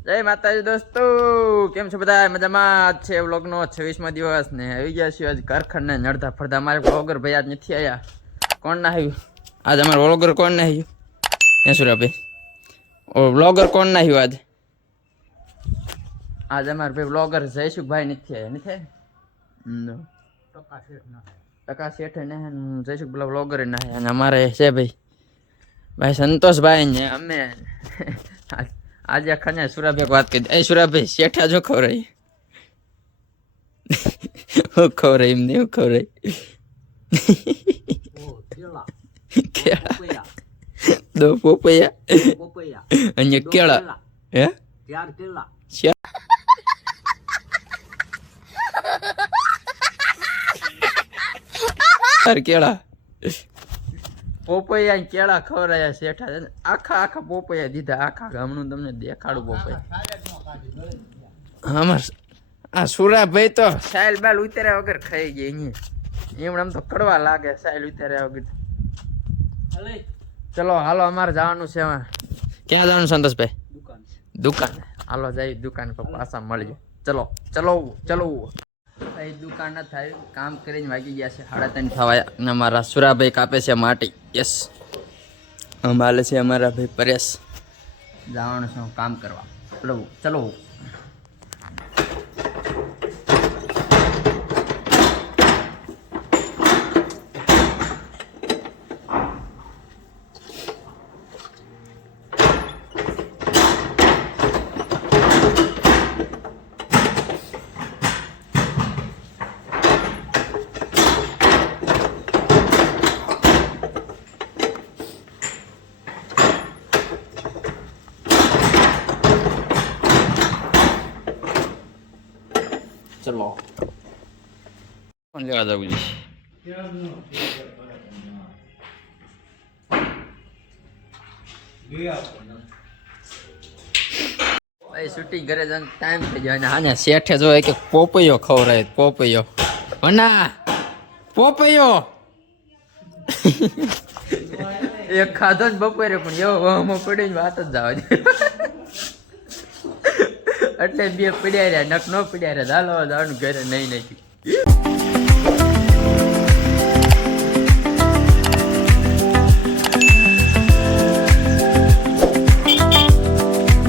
જય માતાજી દોસ્તો, કેમ છો બધા? મજામાં? આજ છે વ્લોગનો 26મો દિવસ ને આવી ગયા છીએ આજ કારખાને નડતા ફરતા. અમારે વ્લોગર ભાઈ આજ નથી આવ્યા. કોણ ના આવ્યું આજ? અમારે વ્લોગર કોણ ના આવ્યું? સુરાભાઈ વ્લોગર કોણ ના આવ્યું આજ? આજ અમારે ભાઈ વ્લોગર જયસુખભાઈ નથી આવ્યા. નથી ટકા શેઠ ને જયસુખ પેલા વ્લોગર ના આવ્યા. અને અમારે છે ભાઈ સંતોષભાઈ ને અમે આજે ખાને સુરાભાઈ વાત કરી. એ સુરાભાઈ શેઠા જો ખવરાય હું ખવરાય એમને હું ખવરાય દો પોપૈયા અને કેળા હે કેળા પોપૈયા કેળા ખવરાયા શેઠા. આખા પોપૈયા દીધા. આખા ગામનું તમને દેખાડું પોપૈયા. અમાર આ સુરાભાઈ તો સાયલ બાલ ઉતાર્યા વગર ખાઈ ગઈ. એમણે આમ તો કડવા લાગે સાયલ ઉતાર્યા વગર. ચલો હાલો, અમારે જવાનું છે. ક્યાં જવાનું સંતોષભાઈ? દુકાન. હાલો જાય દુકાન પર પાછા મળીએ. ચલો એ દુકાન ના થાય કામ કરીને વાગી ગયા છે 3:30 થવાયા. અને અમારા સુરાભાઈ કાપે છે માટી. યસ, અમારે છે અમારા ભાઈ પરેશ. જવાનું છે કામ કરવા. ચલો ચલો કોણ લેવા જવું છે? શૂટિંગ ઘરે જઈને ટાઈમ થઈ ગયો. અને આને શેઠે જોયે કે પોપૈયો ખવરાય. પોપૈયો એક ખાધો જ બપોરે, પણ એવો વહમાં પડીને વાત જ જવા દે. એટલે બે પડ્યા રહ્યા, નક ન પડ્યા રહ્યા. ચાલો જવાનું ઘરે નહીં.